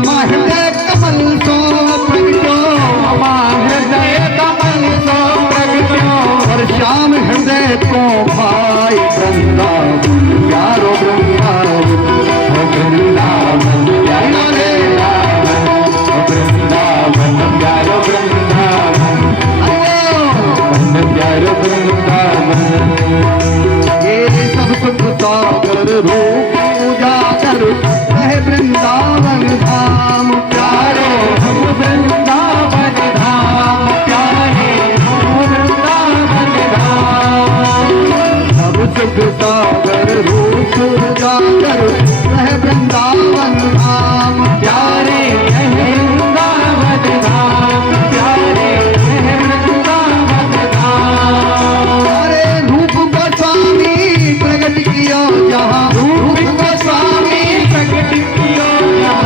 श्यामा हृदय कमल सो प्रगटो, श्यामा हृदय कमल सो प्रगटो, और श्याम हृदय को भाई वृंदावन प्यारो वृंदावन, वृंदावन प्यारो रे वृंदावन प्यारो वृंदावन, प्यारो वृंदावन। ये सब सुख सागर रूप उजागर है वृंदावन धाम प्यारो, हम वृंदावन धाम प्यारे, हम वृंदावन धाम। सब सुख सागर रूप उजागर है वृंदावन धाम प्यारे, है वृंदावन धाम प्यारे, है वृंदावन धाम। अरे रूप गोस्वामी प्रकट किया जहाँ, रूप गोस्वामी प्रकट किया जहाँ,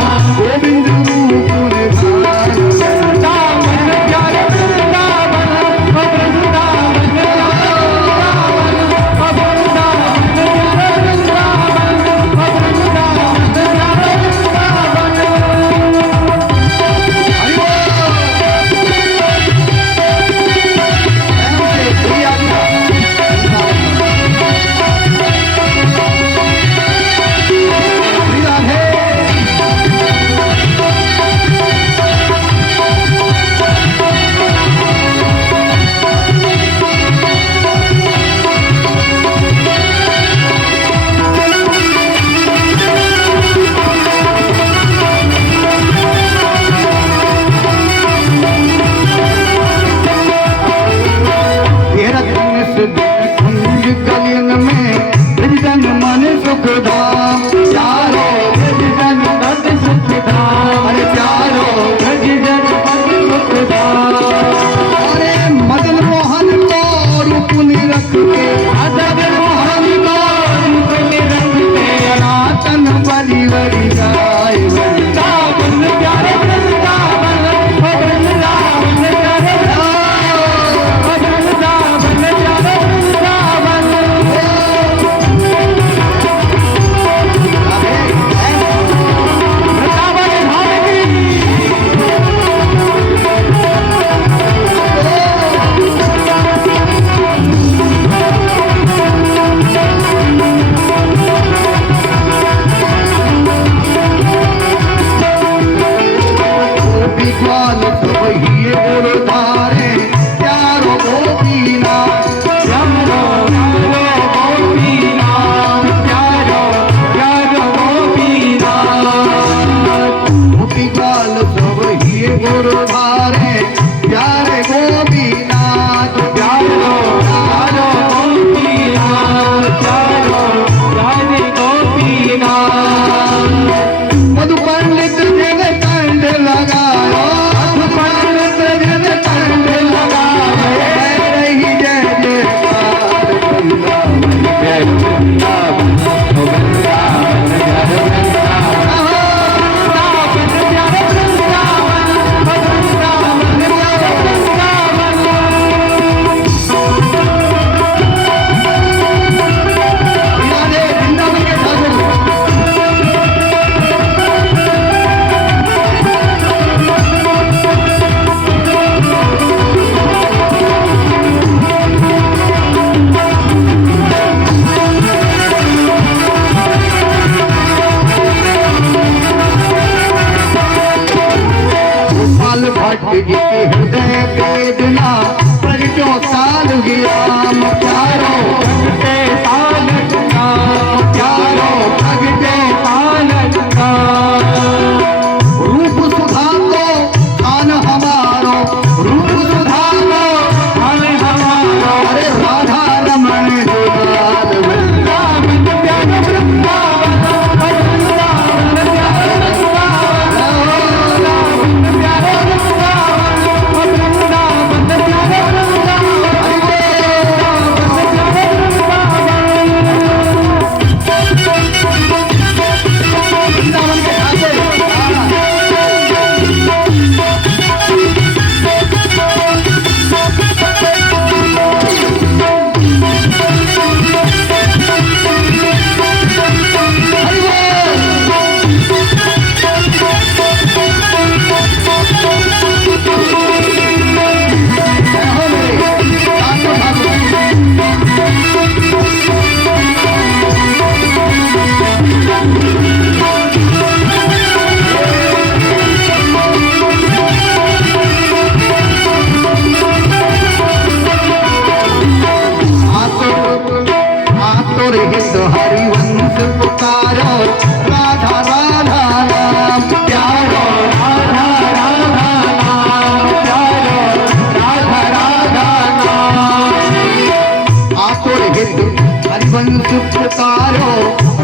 वंश पुकारो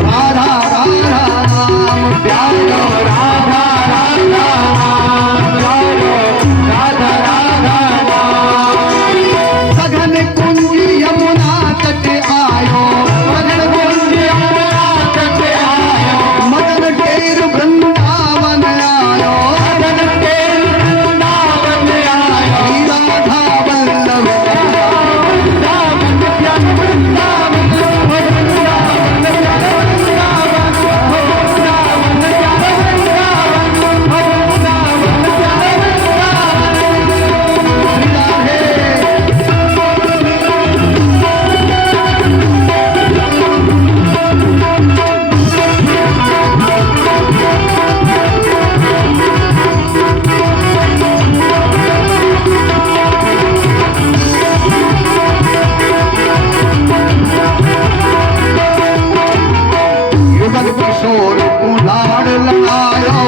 राधा राधा नाम प्यारो राधा राधा नाम प्यारो राधा राधा नाम सघन कुंज यमुना तट आयो सघन कुंज यमुना तट आयो मदन टेर वृंदावन आयो मदन टेर वृंदावन आयो राधा वल्लभ किशोर को लाड़ लगायो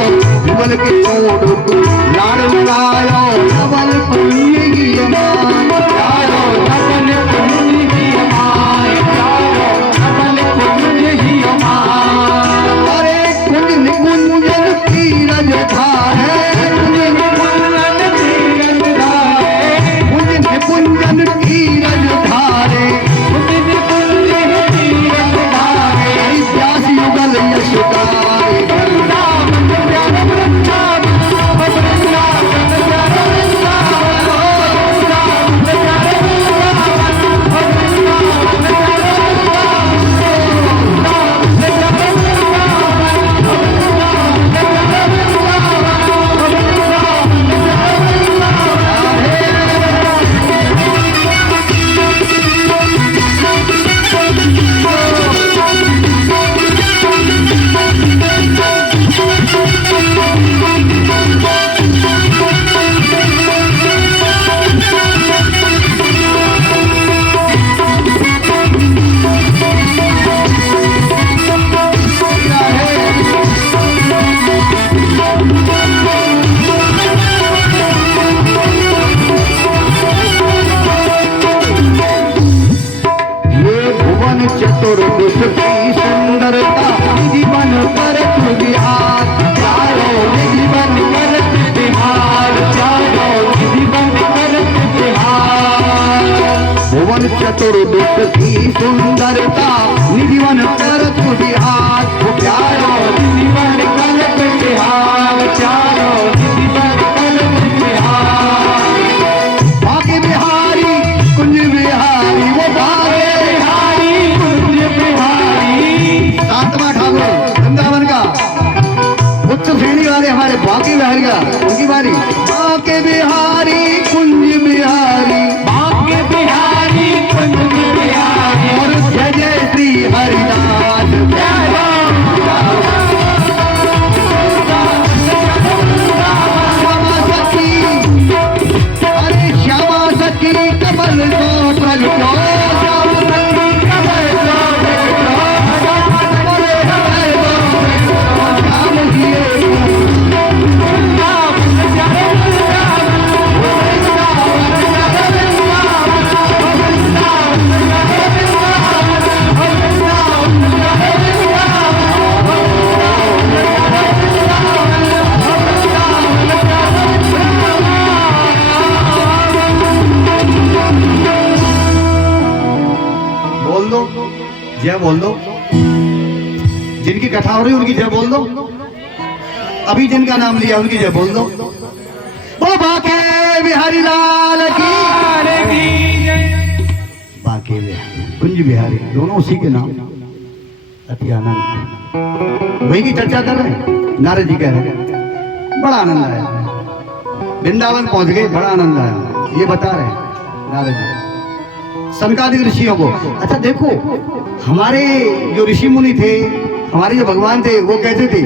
युगल के छोड़ को लाड़ लगायो नवल कुंजी मान प्यारो नवल कुंजी मान प्यारो नवल कुंजी मान अरे कुंज निकुंजन की रजधार है कुंज निकुंजन की रजधार है कुंज निकुंजन की रजधार है कुंज निकुंजन की रजधार है व्यास युगल यशगाय वृंदावन प्यारे वृंदावन वृंदावन प्यारे वृंदावन प्यारे चतुर्दश की सुंदरता जीवन कर बिहार चारो जीवन कर बिहार चारो जीवन कर बिहार भुवन चतुर्दश की सुंदरता जीवन कर बिहार चारो जीवन कर बिहार चारो जीवन कर बिहार भाग्य बिहारी कुंज बिहारी वो भाग्य सातवां ठाकुर वृंदावन का उच्च श्रेणी वाले हमारे बाकी बिहारी का उनकी बारी बाके बिहारी कुंज बिहारी बाके बिहारी कुंज बिहारी और जय जय श्री हरिदास श्यामा सखी अरे श्यामा सखी कमल को प्रगटो जय बोल दो जिनकी कथा हो रही उनकी जय बोल दो अभी जिनका नाम लिया उनकी जय बोल दो वो बाके बिहारी लाल की बाके बिहारी कुंज बिहारी दोनों उसी के नाम अति आनंद वही की चर्चा कर रहे हैं नारद जी कह रहे हैं बड़ा आनंद आया वृंदावन पहुंच गए बड़ा आनंद आया ये बता रहे हैं नारद जी सनकादिक ऋषियों को अच्छा देखो हमारे जो ऋषि मुनि थे हमारे जो भगवान थे वो कहते थे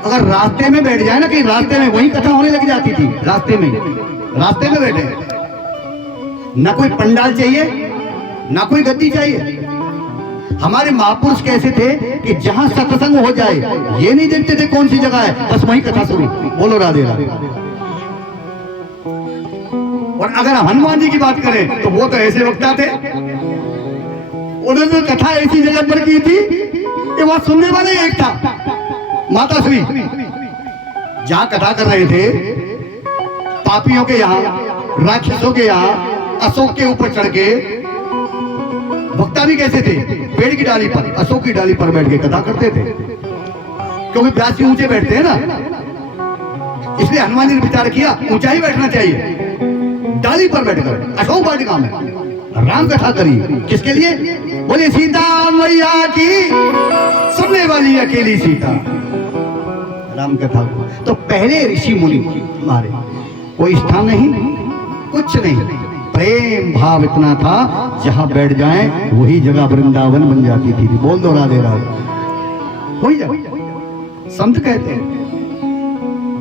अगर रास्ते में बैठ जाए ना कहीं रास्ते में वही कथा होने लग जाती थी रास्ते में बैठे ना कोई पंडाल चाहिए ना कोई गद्दी चाहिए हमारे महापुरुष कैसे थे कि जहां सत्संग हो जाए ये नहीं देखते थे कौन सी जगह है बस वही कथा शुरू बोलो राधे राधे और अगर हनुमान जी की बात करें तो वो तो ऐसे वक्ता थे उन्होंने कथा ऐसी जगह पर की थी कि वहां सुनने वाले एक था, माता श्री जहां कथा कर रहे थे, पापियों के यहाँ, राक्षसों के यहाँ अशोक के ऊपर चढ़ के, वक्ता भी कैसे थे, पेड़ की डाली पर, अशोक की डाली पर बैठ के कथा करते थे, क्योंकि व्यास ऊंचे बैठते हैं ना, इसलिए हनुमान जी ने विचार किया ऊंचाई बैठना चाहिए, डाली पर बैठकर अशोक वाटिका में राम कथा करी। किसके लिए? बोले सीता मैया की, सुनने वाली अकेली सीता, राम कथा को। तो पहले ऋषि मुनि हमारे, कोई स्थान नहीं, कुछ नहीं, प्रेम भाव इतना था, जहां बैठ जाए वही जगह वृंदावन बन जाती थी। बोल दो राधे राधे। वही जगह संत कहते हैं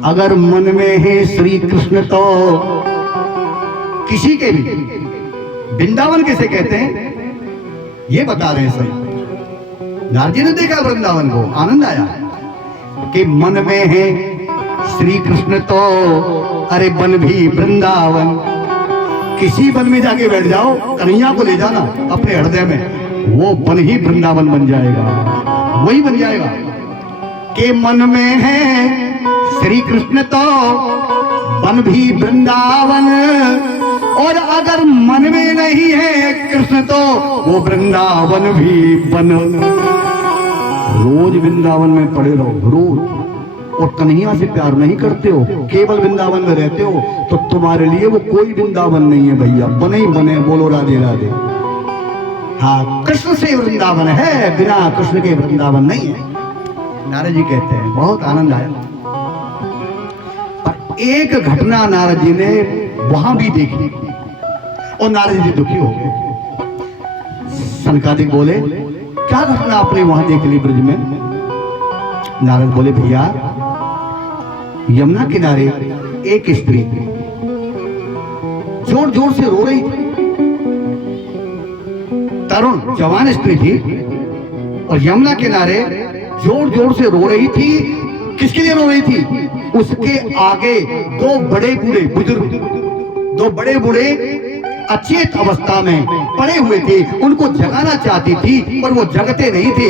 अगर मन में है श्री कृष्ण तो किसी के भी, वृंदावन किसे कहते हैं ये बता रहे हैं सब। नारद जी ने देखा वृंदावन को, आनंद आया कि मन में है श्री कृष्ण तो अरे बन भी वृंदावन। किसी वन में जाके बैठ जाओ, कन्हैया को ले जाना अपने हृदय में, वो वन ही वृंदावन बन जाएगा, वही बन जाएगा कि मन में है श्री कृष्ण तो वन भी वृंदावन, और अगर मन में नहीं है कृष्ण तो वो वृंदावन भी वन। रोज वृंदावन में पड़े रहो, रोज, और कन्हैया से प्यार नहीं करते हो, केवल वृंदावन में रहते हो, तो तुम्हारे लिए वो कोई वृंदावन नहीं है भैया, बने ही बने। बोलो राधे राधे। हाँ, कृष्ण से वृंदावन है, बिना कृष्ण के वृंदावन नहीं है। नारद जी कहते हैं, बहुत आनंद आया। पर एक घटना नारद जी ने वहां भी देखी और नारद जी दुखी हो गए। सनकादिक बोले, क्या घटना आपने वहां देख ली ब्रज में? नारद बोले, भैया यमुना किनारे एक स्त्री जोर जोर से रो रही थी, तरुण जवान स्त्री थी, और यमुना किनारे जोर जोर से रो रही थी। किसके लिए रो रही थी? उसके आगे दो बड़े बूढ़े बुजुर्ग, दो बड़े बूढ़े अचेत अवस्था में पड़े हुए थे, उनको जगाना चाहती थी पर वो जगते नहीं थे,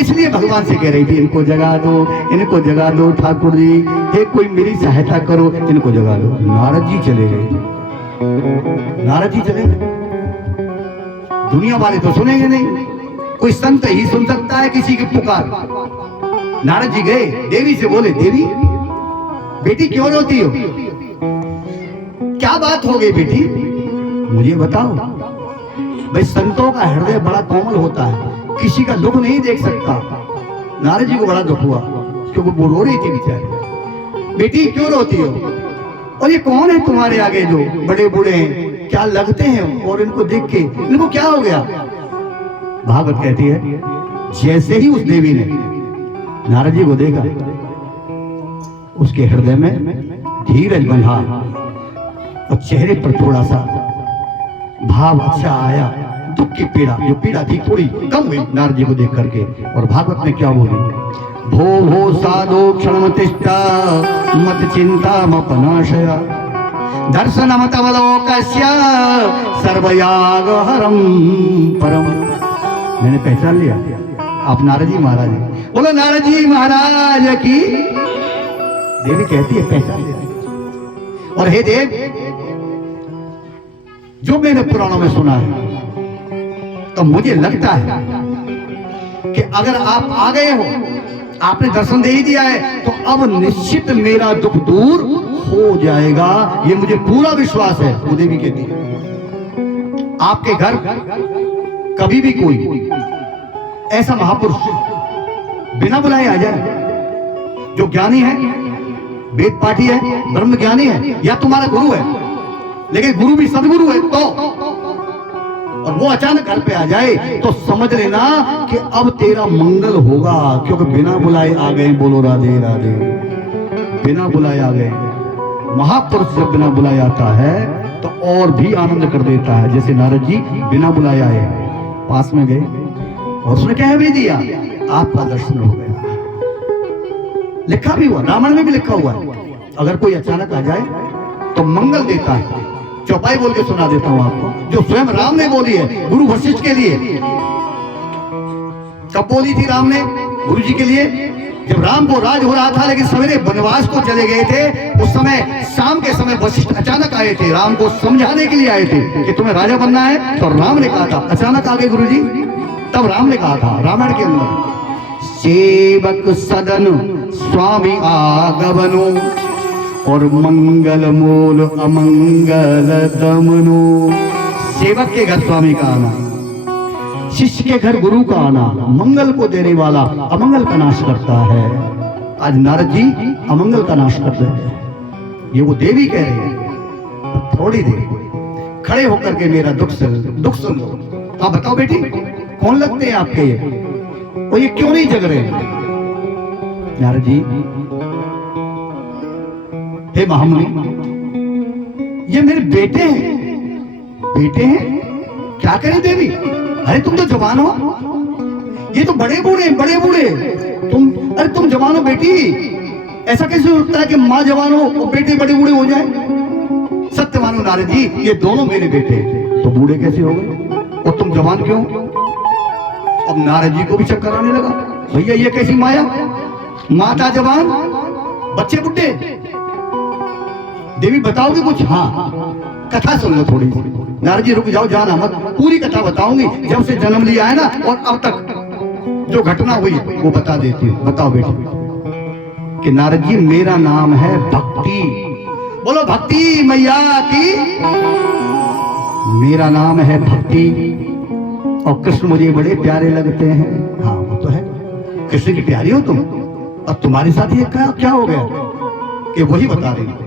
इसलिए भगवान से कह रही थी, इनको जगा दो, इनको जगा दो ठाकुर जी, हे कोई मेरी सहायता करो, इनको जगा दो। नारद जी चले गए, नारद जी चले गए। दुनिया वाले तो सुनेंगे नहीं, कोई संत ही सुन सकता है किसी की पुकार। नारद जी गए, देवी से बोले, देवी बेटी क्यों रोती हो, क्या बात हो गई बेटी, मुझे बताओ। भाई संतों का हृदय बड़ा कोमल होता है, किसी का दुख नहीं देख सकता। नारद जी को बड़ा दुख हुआ क्योंकि वो रो रही थी बेचारी। बेटी क्यों रोती हो, और ये कौन है तुम्हारे आगे जो बड़े बूढ़े हैं, क्या लगते हैं, और इनको देख के इनको क्या हो गया? भागवत कहती है, जैसे ही उस देवी ने नारद जी को देखा, उसके हृदय में धीरज बंधा और चेहरे पर थोड़ा सा भाव अच्छा आया, दुख की पीड़ा, जो पीड़ा थी थोड़ी कम हुई नारद जी को देख करके। और भागवत में क्या बोली, भो भो साधो क्षणमतिष्ठा मत चिंता मपनाशय दर्शनम तवलोकस्य सर्वयाग हरम परम। मैंने पहचान लिया, आप नारद जी महाराज हैं। बोलो नारद जी महाराज की। देवी कहती है, पहचान लिया। और हे देव, जो मैंने पुराणों में सुना है, तो मुझे लगता है कि अगर आप आ गए हो, आपने दर्शन दे ही दिया है, तो अब निश्चित मेरा दुख दूर हो जाएगा, ये मुझे पूरा विश्वास है। वो देवी कहती है, आपके घर कभी भी कोई ऐसा महापुरुष बिना बुलाए आ जाए, जो ज्ञानी है, वेद पाठी है, ब्रह्म ज्ञानी है, या तुम्हारा गुरु है, लेकिन गुरु भी सदगुरु है, तो और वो अचानक घर पे आ जाए, तो समझ लेना कि अब तेरा मंगल होगा, क्योंकि बिना बुलाए आ गए। बोलो राधे राधे। बिना बुलाए आ गए। महापुरुष जब बिना बुलाए आता है तो और भी आनंद कर देता है। जैसे नारद जी बिना बुलाए आए, पास में गए और उसने कह भी दिया, आपका दर्शन हो गया। लिखा भी हुआ, रामायण में भी लिखा हुआ है, अगर कोई अचानक आ जाए तो मंगल देता है। चौपाई बोल के सुना देता हूं आपको, जो स्वयं राम ने बोली है गुरु वशिष्ठ के लिए। कब बोली थी राम ने गुरु जी के लिए? जब राम को राज हो रहा था, लेकिन सवेरे वनवास को चले गए थे, उस समय शाम के समय वशिष्ठ अचानक आए थे, राम को समझाने के लिए आए थे कि तुम्हें राजा बनना है। तो राम ने कहा था, अचानक आ गए गुरु जी, तब राम ने कहा था रामायण के अंदर, सेवक सदन स्वामी आगमनो और मंगल मूल अमंगल दमनो। सेवक के घर स्वामी का आना, शिष्य के घर गुरु का आना मंगल को देने वाला अमंगल का नाश करता है। आज नारद जी अमंगल का नाश कर रहे हैं, ये वो देवी कह रही है। थोड़ी देर खड़े होकर के मेरा दुख सुन लो। हाँ बताओ बेटी, कौन लगते हैं आपके ये, और ये क्यों नहीं जग रहे हैं? नारद जी, हे महामुनि, ये मेरे बेटे हैं। बेटे हैं? क्या करें देवी? अरे तुम तो जवान हो, ये तो बड़े बूढ़े तुम, अरे तुम जवान हो बेटी, ऐसा कैसे होता है कि माँ जवान हो और बेटे बड़े बूढ़े हो जाए? सत्य मानो नारद जी, ये दोनों मेरे बेटे, तो बूढ़े कैसे हो गए और तुम जवान क्यों? अब नारद जी को भी चक्कर आने लगा, भैया ये कैसी माया, माता जवान बच्चे बुढ़े। देवी बताओगे कुछ? हाँ कथा सुन लो थोड़ी सी। नारद जी रुक जाओ, जाना मत, पूरी कथा बताऊंगी, जब से जन्म लिया है ना और अब तक जो घटना हुई वो बता देती हूँ। बताओ बेटी कि नारद जी, मेरा नाम है भक्ति, बोलो भक्ति मैया की। मेरा नाम है भक्ति और कृष्ण मुझे बड़े प्यारे लगते हैं। हाँ वो तो है, कृष्ण की प्यारी हो तुम। अब तुम्हारे साथ ये क्या हो गया कि वही बता रही।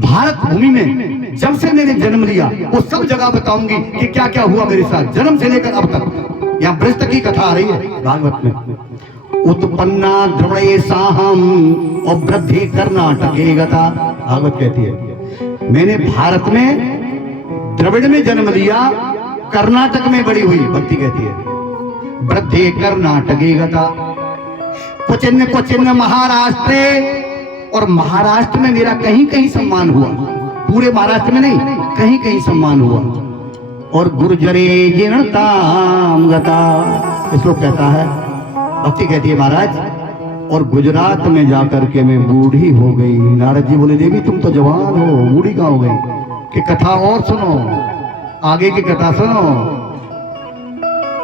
भारत भूमि में जब से मैंने जन्म लिया वो सब जगह बताऊंगी कि क्या क्या हुआ मेरे साथ, जन्म से लेकर अब तक। यहाँ ब्रज तक की कथा आ रही है भागवत में। उत्पन्ना द्रवणे साहम और वृद्धि कर्नाटके गता। भागवत कहती है मैंने भारत में द्रविड़ में जन्म लिया, कर्नाटक में बड़ी हुई। भक्ति कहती है वृद्धि कर्नाटके गता, क्वचिन्न क्वचिन्न महाराष्ट्र, और महाराष्ट्र में मेरा कहीं कहीं सम्मान हुआ, पूरे महाराष्ट्र में नहीं, कहीं कहीं सम्मान हुआ। और गुर्जरे जीर्णताम गता, इस लोग कहता है, भक्ति कहती है महाराज, और गुजरात में जाकर के मैं बूढ़ी हो गई। नारद जी बोले देवी तुम तो जवान हो, बूढ़ी कहाँ हो गई? कि कथा और सुनो, आगे की कथा सुनो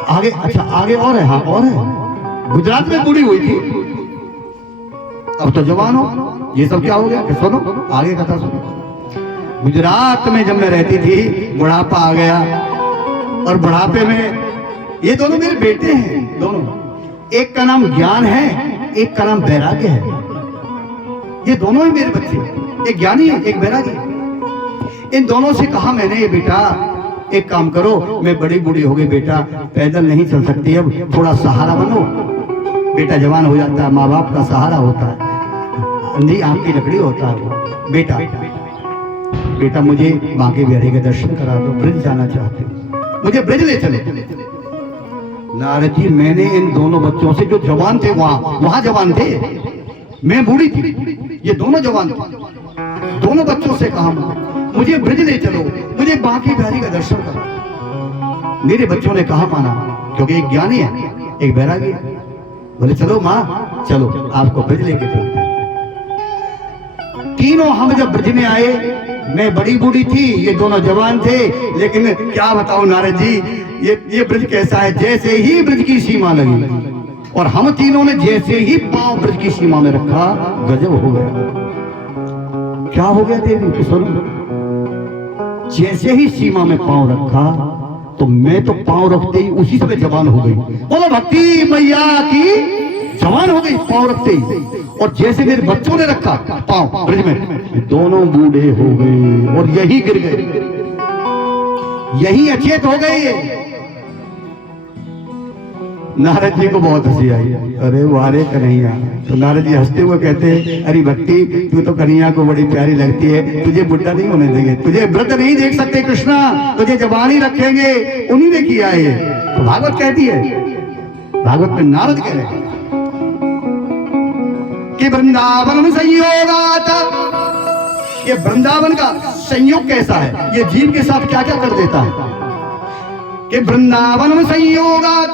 आगे। अच्छा आगे और है? हाँ और है, गुजरात में बूढ़ी हुई थी, अब तो जवान हो। ये सब क्या हो गया कि सुनो आगे कथा सुनो। गुजरात में जब मैं रहती थी बुढ़ापा आ गया, और बुढ़ापे में ये दोनों मेरे बेटे हैं, दोनों, एक का नाम ज्ञान है, एक का नाम वैराग्य है। ये दोनों ही मेरे बच्चे, एक ज्ञानी है एक वैरागी। इन दोनों से कहा मैंने, ये बेटा एक काम करो, मैं बड़ी बूढ़ी हो गई बेटा, पैदल नहीं चल सकती, अब थोड़ा सहारा बनो। बेटा जवान हो जाता है, माँ बाप का सहारा होता है, अंधी आंख की लकड़ी होता है वो। बेटा बेटा मुझे माँ के बिहारी के दर्शन करा दो, ब्रज जाना चाहते हो, मुझे ब्रज ले चले। नारद जी मैंने इन दोनों बच्चों से, जो जवान थे वहां जवान थे, मैं बूढ़ी थी, ये दोनों जवान थे, दोनों बच्चों से कहा मुझे ब्रज ले चलो, मुझे माँ के बिहारी का दर्शन करो। मेरे बच्चों ने कहा माना, क्योंकि एक ज्ञानी है एक बैरागी है। बोले चलो माँ चलो, आपको ब्रज लेके चलते हैं। तीनों हम जब ब्रज में आए, मैं बड़ी बूढ़ी थी, ये दोनों जवान थे, लेकिन क्या बताओ नारद जी, ये ब्रज कैसा है, जैसे ही ब्रज की सीमा लगी और हम तीनों ने जैसे ही पांव ब्रज की सीमा में रखा, गजब हो गया। क्या हो गया देवी? तो सुनो, जैसे ही सीमा में पांव रखा तो मैं तो पांव रखते ही उसी समय जवान हो गई। बोलो भक्ति मैया की, जवान हो गई पांव रखते ही। और जैसे मेरे बच्चों ने रखा पांव ब्रज में, दोनों बूढ़े हो गए और यही गिर गए, यही अचेत हो गए। नारद जी को बहुत हंसी आई, अरे वारे कन्हैया। तो नारद जी हंसते हुए कहते, अरे भक्ति तू तो कन्हैया को बड़ी प्यारी लगती है, तुझे बुढ़ा नहीं होने देंगे, तुझे व्रत नहीं देख सकते कृष्णा, तुझे जवानी रखेंगे, उन्हीं ने किया है। तो भागवत कहती है, भागवत में नारद कह रहे हैं कि वृंदावन में संयोगात, ये वृंदावन का संयोग कैसा है, ये जीव के साथ क्या क्या कर देता है। कि वृंदावन में संयोगात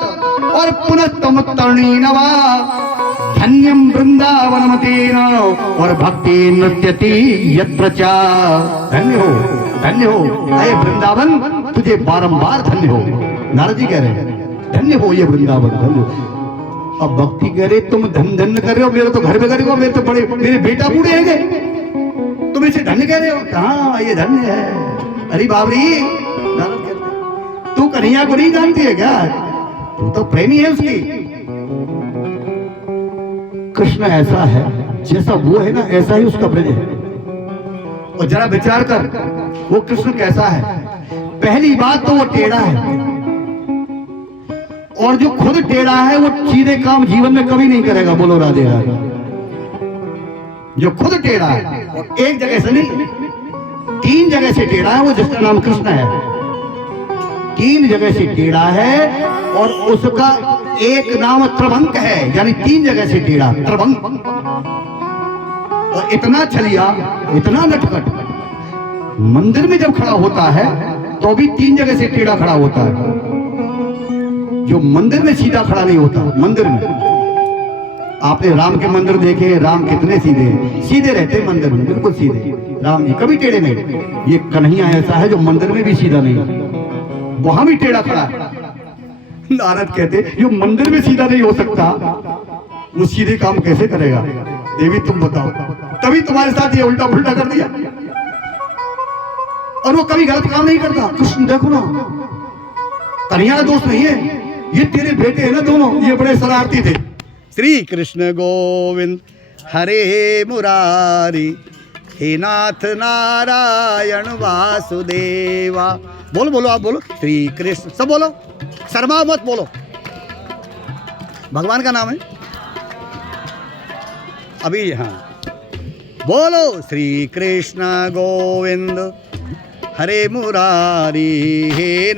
और पुनः तुम तरणी नवा धन्यम वृंदावन तेन और भक्ति नृत्यति यत्र चा। धन्य हो अरे वृंदावन, तुझे बारंबार धन्य हो। नारद जी कह रहे हैं धन्य हो ये वृंदावन, धन्य हो। अब भक्ति कह रहे तुम धन धन्य कर रहे हो, मेरे तो घर में करेगा, मेरे तो बड़े मेरे बेटा बूढ़े हैं, तुम इसे धन्य कह रहे हो। कहाँ ये धन्य है, अरे बाबरी। नारद कहते हैं तू कन्हैया को नहीं जानती है क्या, तू तो प्रेमी है उसकी। कृष्ण ऐसा है, जैसा वो है ना ऐसा ही उसका ब्रज है। और जरा विचार कर वो कृष्ण कैसा है। पहली बात तो वो टेढ़ा है, और जो खुद टेढ़ा है वो सीधे काम जीवन में कभी नहीं करेगा। बोलो राधे राधे। जो खुद टेढ़ा है, एक जगह से नहीं 3 जगह से टेढ़ा है वो, जिसका नाम कृष्ण है। 3 जगह से टेढ़ा है और उसका एक नाम त्रभंक है, यानी 3 जगह से टेढ़ा त्रभंक। और इतना छलिया, इतना नटखट, मंदिर में जब खड़ा होता है तो भी 3 जगह से टेढ़ा खड़ा होता है। जो मंदिर में सीधा खड़ा नहीं होता। मंदिर में आपने राम के मंदिर देखे, राम कितने सीधे हैं, सीधे रहते हैं मंदिर में, बिल्कुल सीधे। राम जी कभी टेढ़े नहीं। ये कन्हैया ऐसा है जो मंदिर में भी सीधा नहीं, वहां भी टेढ़ा खड़ा है। नारद कहते जो मंदिर में सीधा नहीं हो सकता वो सीधे काम कैसे करेगा। देवी तुम बताओ, तभी तुम्हारे साथ ये उल्टा पुल्टा कर दिया। और वो कभी गलत काम नहीं करता। कृष्ण देखो ना, कन्हैया का दोस्त नहीं है, ये तेरे बेटे हैं ना दोनों, ये बड़े शरारती थे। श्री कृष्ण गोविंद हरे मुरारी, हे नाथ नारायण वासुदेवा। बोलो बोलो, आप बोलो श्री कृष्ण, सब बोलो, शर्मा मत बोलो, भगवान का नाम है अभी। हाँ बोलो श्री कृष्ण गोविंद हरे मुरारी, हे